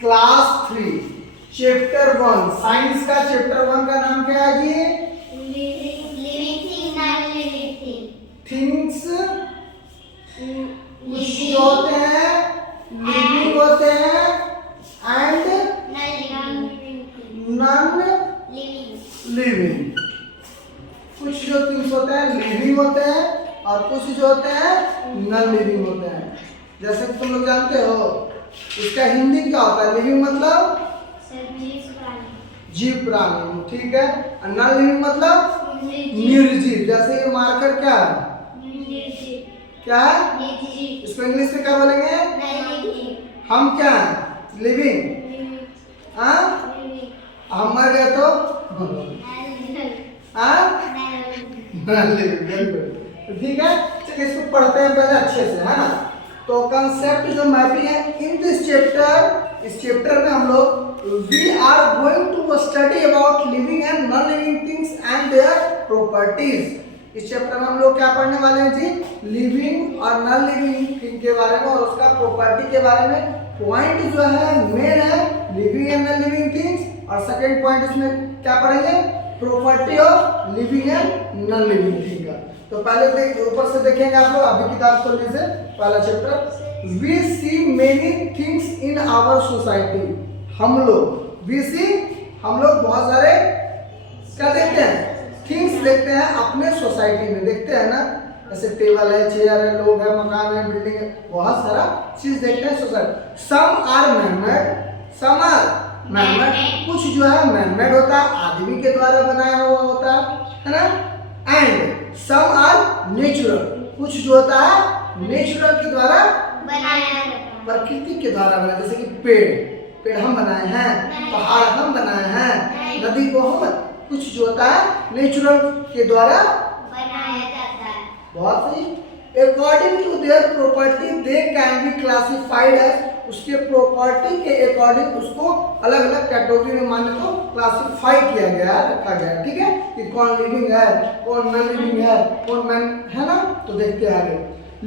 Class 3 chapter 1 science का chapter 1 का नाम क्या है जी? थिंग्स कुछ जो होते हैं लिविंग होते हैं एंड नॉन लिविंग। कुछ जो थिंग्स होते हैं लिविंग होते हैं और कुछ जो होते हैं नॉन लिविंग होते हैं। जैसे कि तुम लोग जानते हो इसका हिंदी क्या होता है? लिविंग मतलब जीव प्राणी, ठीक है। और नॉन लिविंग मतलब निर्जीव। जैसे ये मार्कर क्या है? क्या है? इसको इंग्लिश में क्या बोलेंगे? हम क्या है? लिविंग। हाँ, हम मर गए तो ठीक है। चलिए इसको पढ़ते हैं पहले अच्छे से, है ना। तो कंसेप्ट जो मैपिंग है इन दिस चैप्टर, इस चैप्टर में हम लोग we are going to study about living and non living things and their properties. इस चैप्टर में हम लोग क्या पढ़ने वाले हैं जी? लिविंग और नॉन लिविंग थिंग के बारे में और उसका प्रॉपर्टी के बारे में। पॉइंट जो है मेन है living and non living things, और सेकंड पॉइंट इसमें क्या पढ़ेंगे? Property of living and non living thing का। तो पहले ऊपर से देखेंगे आप लोग, अभी किताब खोलने से पहला chapter. We see many things in our society. हम लोग वी सी हम लोग बहुत सारे क्या देखते हैं? थिंग्स देखते हैं अपने सोसाइटी में, देखते हैं ना। जैसे टेबल है, चेयर है, लोग है, मकान है, बिल्डिंग है, बहुत सारा चीज देखते हैं society. Some are manmade, some are manmade. कुछ जो है मैनमेड होता है, आदमी के द्वारा बनाया हुआ होता है ना। And some are natural. कुछ जो होता है नेचुरल के द्वारा बनाया, प्रकृति के द्वारा बनाया। जैसे कि पेड़ हम बनाए हैं, पहाड़ हम बनाए हैं, नदी को हम, कुछ जो होता है नेचुरल के द्वारा बनाया जाता है। बहुत सही। According to their property they can be classified as. उसके प्रॉपर्टी के अकॉर्डिंग उसको अलग अलग कैटेगरी में माने तो क्लासिफाई किया गया है, रखा गया है, ठीक है। कि कौन लिविंग है, कौन नॉन लिविंग है, कौन मैन है ना। तो देखते हैं आगे।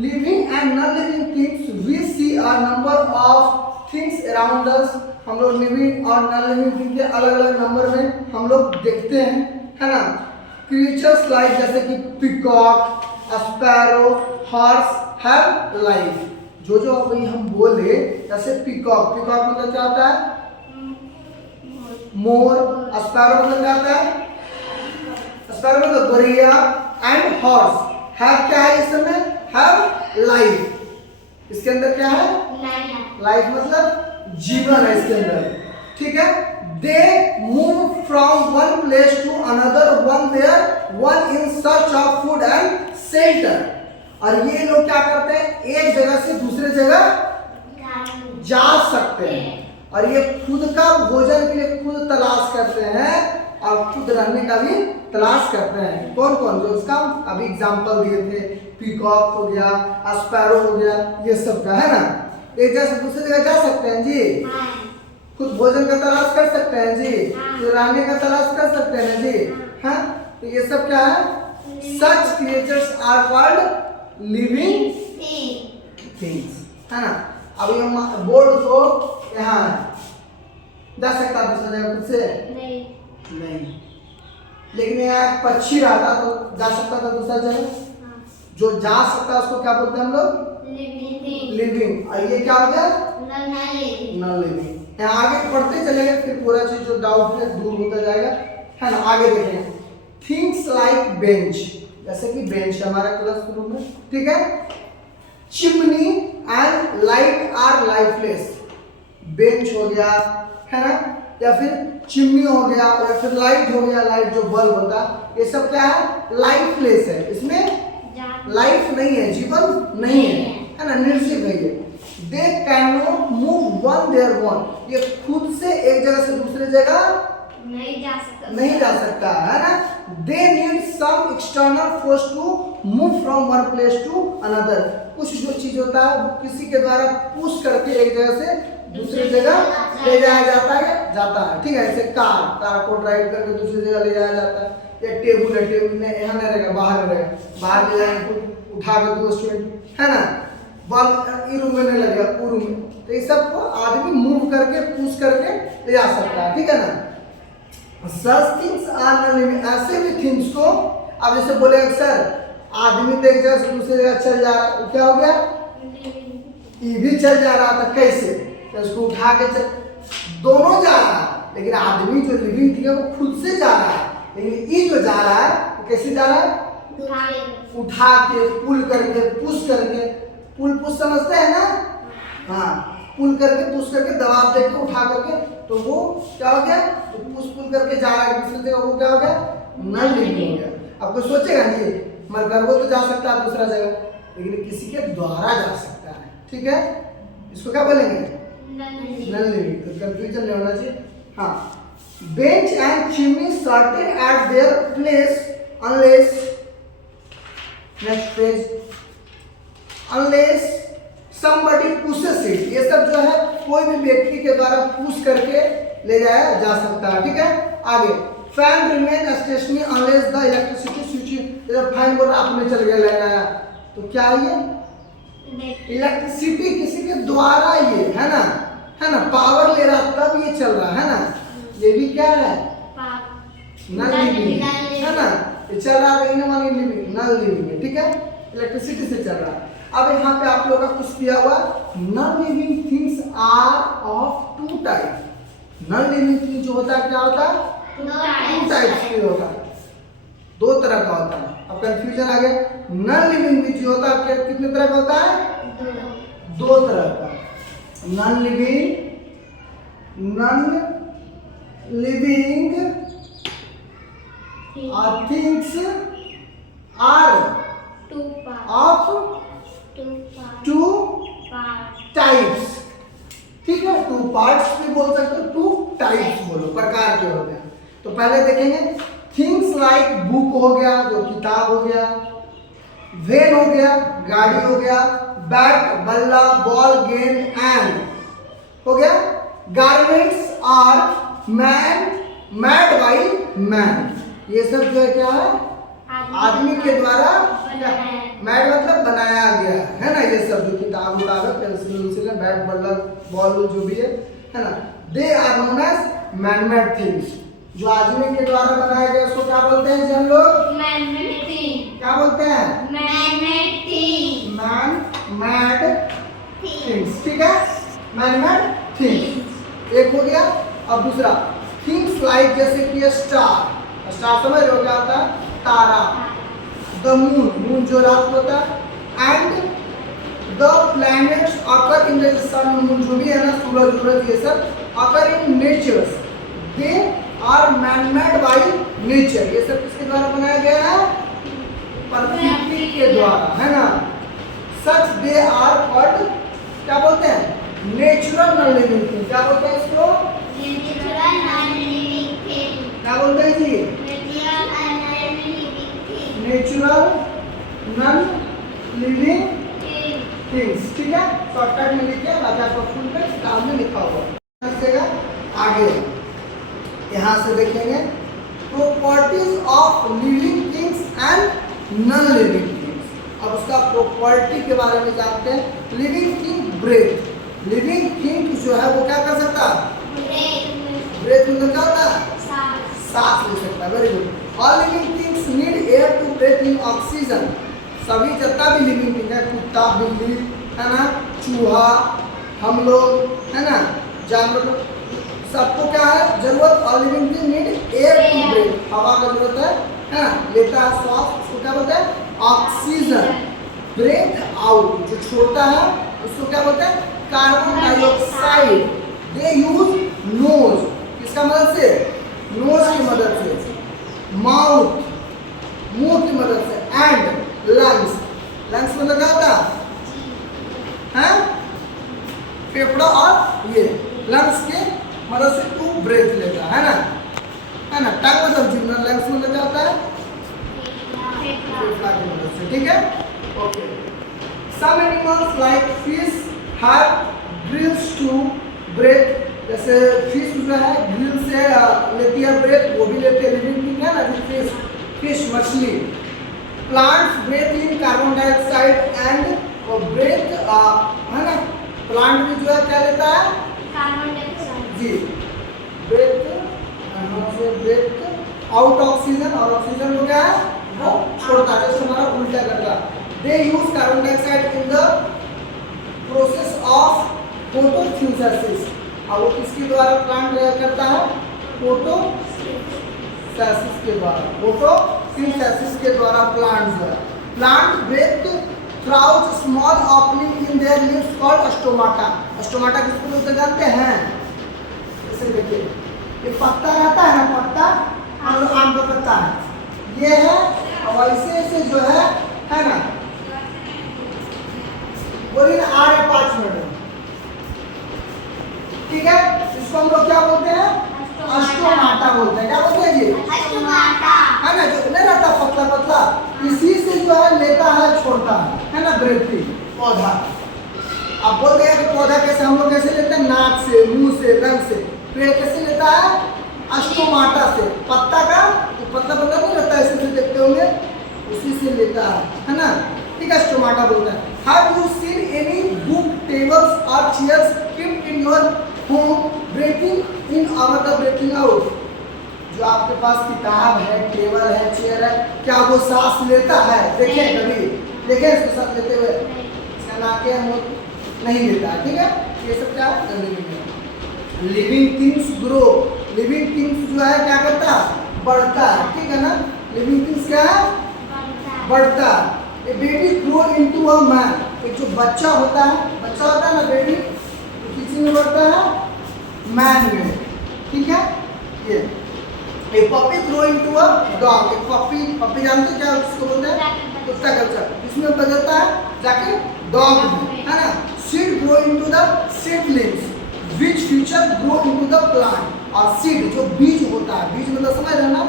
Living and non living things we see are number of things around us. हम लोग लिविंग और नॉन लिविंग थिंग के अलग अलग नंबर में हम लोग देखते हैं, है ना। क्रीचर्स लाइक जैसे कि peacock, sparrow, horse have life. जो जो अभी हम बोले, जैसे पिकॉक मतलब क्या होता है? मोर। स्पैरो मतलब क्या होता है? स्पैरो मतलब गोरिया। एंड हॉर्स हैव क्या है? इस समय हैव लाइफ। इसके अंदर क्या है? लाइफ मतलब जीवन है इसके अंदर, ठीक है। They move from one place to another, one there, one in search of food and shelter. और ये लोग क्या करते हैं? एक जगह से दूसरे जगह जा सकते हैं और ये खुद का भोजन के लिए खुद तलाश करते हैं और खुद रहने का भी तलाश करते हैं। कौन कौन? जो इसका अभी एग्जांपल दिए थे, पिकॉक हो गया, स्पैरो हो गया, ये सब का, है ना। एक जगह से दूसरी जगह जा सकते हैं जी, खुद भोजन का तलाश कर सकते हैं जी, तो रहने का तलाश कर सकते हैं जी, हाँ। तो ये सब क्या है? Such creatures are called living things, है ना। अभी हम बोर्ड को यहाँ जा सकता है दूसरी जगह खुद से? नहीं। लेकिन यहाँ पक्षी रहता तो जा सकता था दूसरा जगह। जो जा सकता है उसको क्या बोलते हैं हम लोग? लिविंग। और ये क्या हो गया? Non living. यहाँ आगे पढ़ते चलेंगे, फिर पूरा चीज जो डाउट है दूर होता जाएगा, है ना। आगे देखेंगे। थिंग्स लाइक बेंच, जैसे कि बेंच हमारा क्लासरूम में, ठीक है। Chimney and light are lifeless. Bench हो गया, है ना, या फिर चिमनी हो गया, या फिर लाइट हो गया, लाइट जो बल्ब होता है, ये सब क्या है? लाइफलेस है। इसमें लाइफ नहीं है, जीवन नहीं है ना, निर्जीव है ये। They can not move one there one. ये खुद से एक जगह से दूसरे जगह नहीं जा सकता, है ना। They need some external force to move from one place to another. कुछ जो चीज होता है वो किसी के द्वारा पुश करके एक जगह से दूसरी जगह ले जाया जाता है, ठीक है। जैसे कार को ड्राइव करके दूसरी जगह ले जाया जाता है। या टेबल है, टेबल में यहाँ नहीं रहेगा, बाहर में रहेगा, बाहर ले जाएंगे उठा के दो स्टूडेंट, है ना। बॉल ई रूम में नहीं लगेगा, वो रूम में। तो ये सब को आदमी मूव करके पुश पुश करके ले जा सकता है, ठीक है ना। Such things are non-living, ऐसे भी थिंग्स को अब जैसे बोलेगा सर आदमी तो एक जगह से दूसरी जगह चल जा रहा है, क्या हो गया, ये भी चल जा रहा था, कैसे, तो उसको उठा के चल, दोनों जा रहा है, लेकिन आदमी जो लिविंग थिंग है वो खुद से जा रहा है, लेकिन ये जो जा रहा है वो कैसे जा रहा है, उठा के, पुल करके, पुश करके, पुल पुश समझते हैं ना, हाँ, पुल करके, पुश करके, दबाव देके, उठा करके, तो वो क्या हो गया, तो पुश पुल करके जा रहा है दूसरी जगह, वो क्या हो गया, नॉन लिविंग हो गया। अब कोई सोचेगा नहीं मगर वो तो जा सकता है दूसरा जगह, लेकिन किसी के द्वारा जा सकता है, ठीक है, इसको क्या बोलेंगे, नॉन लिविंग, तो कंफ्यूजन नहीं होना चाहिए। हाँ, bench and chimney certain eight their place unless, next page, unless somebody pushes it, ये सब जो है कोई भी व्यक्ति के द्वारा पुश करके ले जाया जा सकता है, ठीक है। आगे, fan remain stationery unless the electricity switch, जब फैन बोल आपने चल गया लगाया तो क्या ये इलेक्ट्रिसिटी किसी के द्वारा, ये है ना, पावर ले रहा तब ये चल रहा है ना, ये भी क्या है, नॉन लिविंग है ना, ये चल रहा है नॉन लिविंग है, ठीक है, इलेक्ट्रिसिटी से चल रहा है। अब यहाँ पे आप लोगों का कुछ दिया हुआ, non living things are of two type, non living thing जो होता है क्या होता है, टू टाइप्स के होता है, दो तरह का होता है। अब कंफ्यूजन आ गया, नॉन लिविंग भी जो होता है कितने तरह का होता है, दो तरह का, non living things are of two types, ठीक है, टू पार्ट्स भी बोल सकते हो, टू टाइप्स बोलो, प्रकार के होते हैं। तो पहले देखेंगे थिंग्स लाइक बुक हो गया, जो किताब हो गया, वेन हो गया, गाड़ी हो गया, बैट बल्ला, बॉल गेंद, एंड हो गया, garments are made by man, ये सब जो है क्या है, आदमी के द्वारा, मैड मतलब बनाया गया है ना, ये सब जो किताब उताब है, पेंसिल बैट बल्ला बॉल जो भी है ना, they are known as man made things, जो आदमी के द्वारा बनाया गया उसको क्या बोलते हैं जी हम लोग, मैन मेड थिंग, क्या बोलते हैं, मैन मेड थिंग्स, ठीक है, मैन मेड थिंग्स, एक हो गया। अब दूसरा थिंग्स लाइक जैसे कि स्टार समझ रहे हो क्या होता है, तारा, द मून जो रात को होता है, and the planets occur in the sun moon जो भी है ना, सूरज ये सब occur in nature, they are man made by nature, ये सब किसके द्वारा बनाया गया है, प्रकृति के द्वारा, है ना, सच दे आर कॉल्ड, क्या बोलते हैं, नेचुरल नॉन लिविंग थिंग, क्या बोलते हैं इसको, नेचुरल नॉन लिविंग थिंग, क्या बोलते हैं जी, नेचुरल नॉन लिविंग थिंग्स, ठीक है, शॉर्टकट में लिखिए, बाकी आपको फुल में किताब में लिखा हुआ। आगे यहाँ से देखेंगे properties of living things and non living things. अब उसका प्रॉपर्टी के बारे में जानते हैं। Living thing breathe, living thing जो है वो क्या कर सकता है, ब्रेथ मतलब क्या होता है, सांस ले सकता है, very good. All living things need air to breathe in oxygen, सभी जितना भी लिविंग थिंग है, कुत्ता बिल्ली है ना, चूहा, हम लोग है ना, जानवर, सबको क्या है जरूरत, all living thing need air to breathe, हवा का जरूरत है ना, लेता है श्वास, उसको क्या बोलते हैं ऑक्सीजन। ब्रेथ आउट जो छोड़ता है उसको क्या बोलते हैं कार्बन डाइऑक्साइड। दे यूज नोज, किसका मदद से, नोज की मदद से, माउथ मुंह की मदद से, एंड लंग्स, लंग्स मतलब क्या होता है, फेफड़ा, और ये लंग्स के मदद से तू ब्रेथ लेता है ना, टंग मतलब जीवन, लंग्स मतलब क्या होता है, फेफड़ा की मदद से, ठीक है, okay. Some animals like fish have gills to breathe, जैसे फिश जो है ग्रिल से लेती है ब्रेथ, वो भी लेते हैं, लिविंग थिंग है ना, फिश मछली। Plants breathe in carbon dioxide and breathe है ना, प्लांट भी जो है क्या लेता है, कार्बन डाइऑक्साइड जी, आउट ऑक्सीजन, और ऑक्सीजन को क्या है वो छोड़ता है, जैसे हमारा उल्टा करता है। They use carbon dioxide in the process of photosynthesis. और वो किसके द्वारा प्लांट करता है? फोटोसिंथेसिस के द्वारा, फोटोसिंथेसिस के द्वारा plant breathe through small opening in their leaves called stomata. Stomata किसको बोलते हैं जानते हैं? जैसे देखिए ये पत्ता रहता है ना, पत्ता हम लोग आम का पत्ता है ये है, और ऐसे ऐसे जो है ना, बोलिए ना आ रहे 5 मिनट में, ठीक है। इसको हम लोग क्या बोलते हैं? स्टोमाटा बोलते हैं। क्या बोलते हैं जी? स्टोमाटा, है ना, जो नहीं रहता पतला पतला, इसी से जो है लेता है छोड़ता है ना, ब्रीथिंग पौधा। अब बोल दिया कि पौधा कैसे हम लोग कैसे लेते हैं? नाक से, मुंह से, रंग से। पेड़ कैसे लेता है? स्टोमाटा से। पत्ता का तो पत्ता पत्ता नहीं रहता, ऐसे से देखते होंगे, उसी से लेता है ना, ठीक है, स्टोमाटा बोलता है। Have you seen any book, tables और chairs kept in your home breathing in और मतलब ब्रीथिंग आउट? जो आपके पास किताब है, टेबल है, चेयर है, क्या वो सांस लेता है? देखें कभी, देखें इसको सांस लेते हुए, इसका नाक है, मुंह नहीं लेता, ठीक है। ये सब क्या है? Living things grow. Living things जो है क्या करता है? बढ़ता है, ठीक है ना। लिविंग थिंग्स क्या है? बढ़ता है। A baby grow into a man. एक जो बच्चा होता है ना बेबी, तो किसी में बढ़ता है? मैन में, ठीक है। ये a puppy grow into a dog. एक पपी जानते क्या उसको बोलते हैं? कुत्ता का बच्चा। इसमें बदलता है जाके डॉग में, है ना। Seed grow into the seedlings which future grow into the plant। और सीड जो बीज होता है, बीज मतलब समझ रहे ना,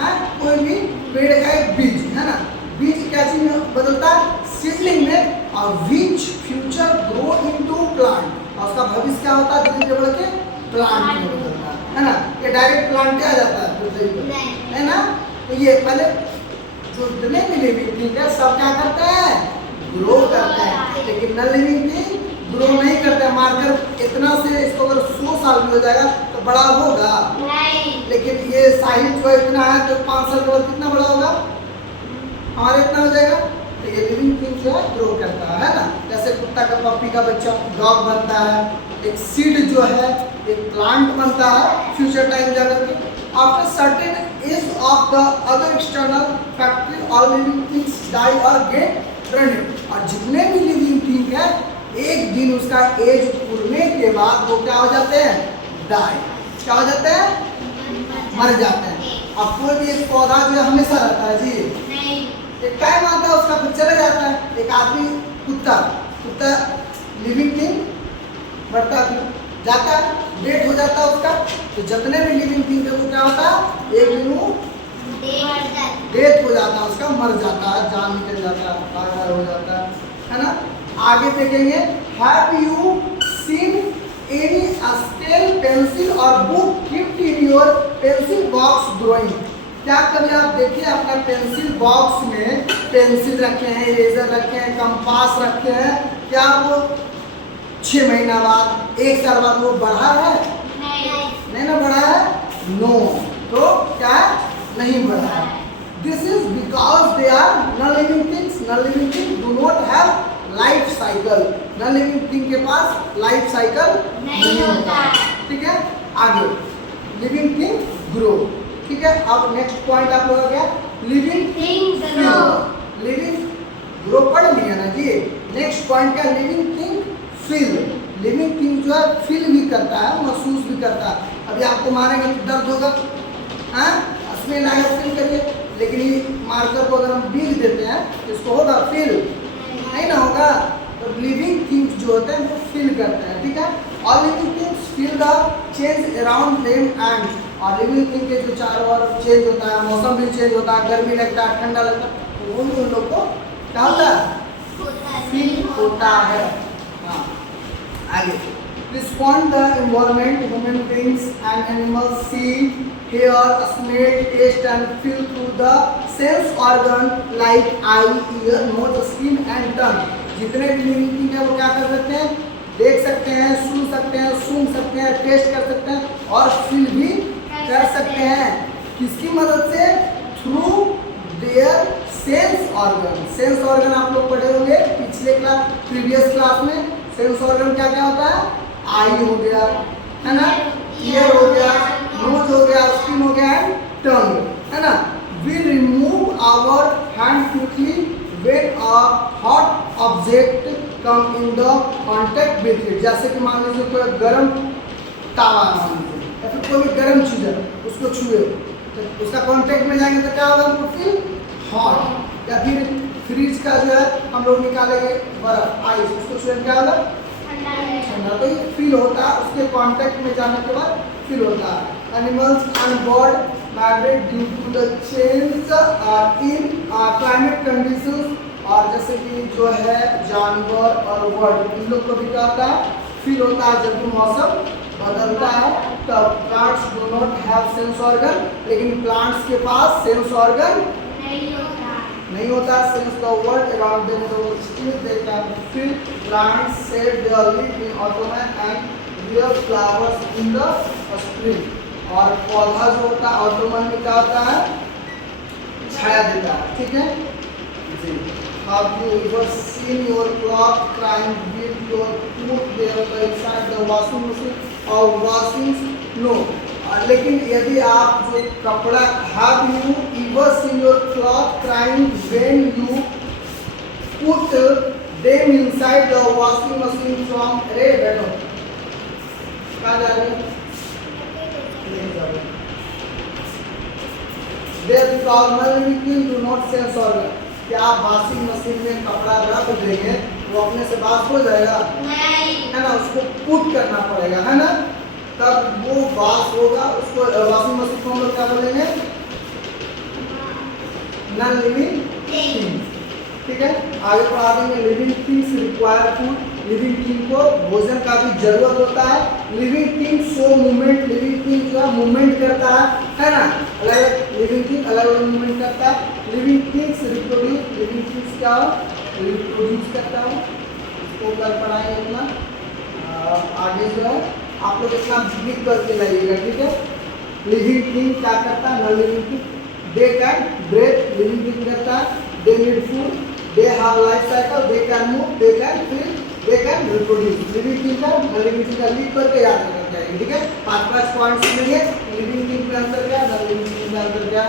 है कोई भी पेड़ का एक बीज है ना, बीज क्या चीज में बदलता है? सीडलिंग में। और which future grow into plant, और उसका भविष्य क्या होता है? धीरे धीरे बढ़ के प्लांट में बदलता है ना। ये डायरेक्ट प्लांट क्या आ जाता है पृथ्वी पर, है ना। तो ये पहले जो जितने भी लिविंग थिंग है सब क्या करते हैं? ग्रो करते हैं, लेकिन नॉन लिविंग थिंग ग्रो नहीं करते। मारकर इतना से इसको अगर 100 साल भी हो जाएगा तो बड़ा होगा नहीं, लेकिन ये साइज जो इतना है तो 5 साल के बाद कितना बड़ा होगा? हमारे इतना हो जाएगा। तो ये लिविंग थिंग जो है ग्रो करता है ना। जैसे कुत्ता का पप्पी का बच्चा डॉग बनता है, एक सीड जो है एक प्लांट बनता है फ्यूचर टाइम जाकर के। After certain age of the other external factor all living things die और गेट रनिंग। और जितने भी लिविंग थिंग है एक दिन उसका एज पूरने के बाद वो क्या हो जाते हैं? डाई। क्या हो जाते हैं? मर जाते हैं। अब कोई भी एक पौधा जो हमेशा रहता है जी नहीं, एक टाइम आता है उसका फिर चला जाता है। एक आदमी कुत्ता लिविंग थिंग बढ़ता है, जाता है, डेट हो जाता है उसका। तो जितने भी लिविंग थिंग है वो क्या होता है? एक दिन वो डेथ हो जाता है उसका, मर जाता है, जान निकल जाता है, पागल हो जाता है ना। आगे देखेंगे, have you seen any scale, pencil और book kept in your pencil box growing? क्या कभी आप देखिए अपना पेंसिल बॉक्स में पेंसिल रखे हैं, इरेजर रखे हैं, कंपास रखे हैं, क्या वो 6 महीना बाद, 1 साल बाद वो बढ़ा है? नहीं ना बढ़ा है, नो। तो क्या नहीं बढ़ा है? This is because they are non living things. Non living thing do not have life cycle. Non living thing के पास लाइफ साइकिल नहीं होता, ठीक है। आगे लिविंग थिंग ग्रो, ठीक है। अब नेक्स्ट पॉइंट आप लोगों का क्या? Living thing grow. Living grow पढ़ लिया ना जी। नेक्स्ट पॉइंट क्या? Living thing feel. Living thing जो है फील भी करता है, महसूस भी करता है। अभी आपको मारेंगे तो दर्द होगा, हाँ स्मेल आएगा, फील करिए। लेकिन ये मार्कर को अगर हम बीग देते हैं तो इसको होगा फील? नहीं ना होगा। तो लिविंग थिंग्स जो होते हैं वो फील करते हैं, ठीक है। All living things feel the change around them and. और लिविंग थिंग के जो चारों ओर चेंज होता है, मौसम भी चेंज होता है, गर्मी लगता है, ठंडा लगता है, तो वो भी उन लोग को क्या होता है? फील होता है। हाँ आगे, respond the environment human beings and animals see, hear, smell, taste and feel through the sense organ like eye, ear, nose, skin and tongue। जितने भी लिविंग थिंग है वो क्या कर सकते हैं? देख सकते हैं, सुन सकते हैं, सूंघ सकते हैं, टेस्ट कर सकते हैं और फील भी कर सकते हैं। किसकी मदद से? Through their sense organ. Sense organ आप लोग पढ़े होंगे पिछले क्लास, प्रीवियस क्लास में। सेंस ऑर्गन क्या क्या होता है? आई हो गया, है ना, ईयर हो गया, नोज हो गया, स्किन हो गया एंड टंग, है ना। We remove our hand quickly when a hot object come in the contact with it. जैसे कि मान लीजिए कोई गर्म तावा मान लीजिए या फिर कोई भी गर्म चीज है उसको छुए तो उसका कांटेक्ट में जाएंगे तो क्या होगा? हमको फील हॉट। या फिर फ्रिज का जो है हम लोग निकालेंगे बर्फ, आइस, उसको छुए क्या होगा? ठंडा। तो ये फील होता है, उसके कांटेक्ट में जाने के बाद फील होता है। Animals and bird migrate due to the change in climate conditions. और जैसे कि जो है जानवर और बर्ड, इन लोग को भी क्या होता है? फील होता है जब भी मौसम बदलता है। तो plants do not have sense organ, लेकिन प्लांट्स के पास सेंस ऑर्गन नहीं होता। Since the world around them is still, they can feel. Plants shed their leaves in autumn and bear flowers in the spring. और पौधा जो होता है Ottoman में क्या होता है? छाया देता है, ठीक है जी। Have you ever seen your cloth crying with your foot there inside the washing machine or washing? No. लेकिन यदि आप जो कपड़ा, have you ever seen your cloth crying when you put them inside the washing machine from? अरे बैठो, कहाँ जा रहे हैं? They normally do not sense organ. क्या आप वॉशिंग मशीन में कपड़ा रख देंगे वो अपने से वॉश हो जाएगा? नहीं, है ना, उसको पुट करना पड़ेगा, है ना, तब वो वॉश होगा। उसको वॉशिंग मशीन को हम लोग क्या बोलेंगे? नॉन लिविंग थिंग, ठीक है। आगे पढ़ा देंगे living things require food. Living thing को भोजन का भी जरूरत होता है। Living thing show movement. Living thing जो है मूवमेंट करता है ना, अलग लिविंग थिंग अलग अलग मूवमेंट करता है। Living things reproduce. Living things क्या रिप्रोड्यूस करता है, इसको कल पढ़ाएंगे अपना। आगे जो है आप लोग इतना लिख करके लाइएगा, ठीक है। लिविंग थिंग क्या करता है? Non living thing they can breathe. Living thing करता है they need food, they have life cycle, they can move, they can feel, they can reproduce. Living thing का नॉन लिविंग थिंग का लिख करके याद कर जाएंगे, ठीक है। 5 पॉइंट्स मिलेंगे। लिविंग थिंग में अंतर क्या, नॉन लिविंग थिंग में अंतर क्या।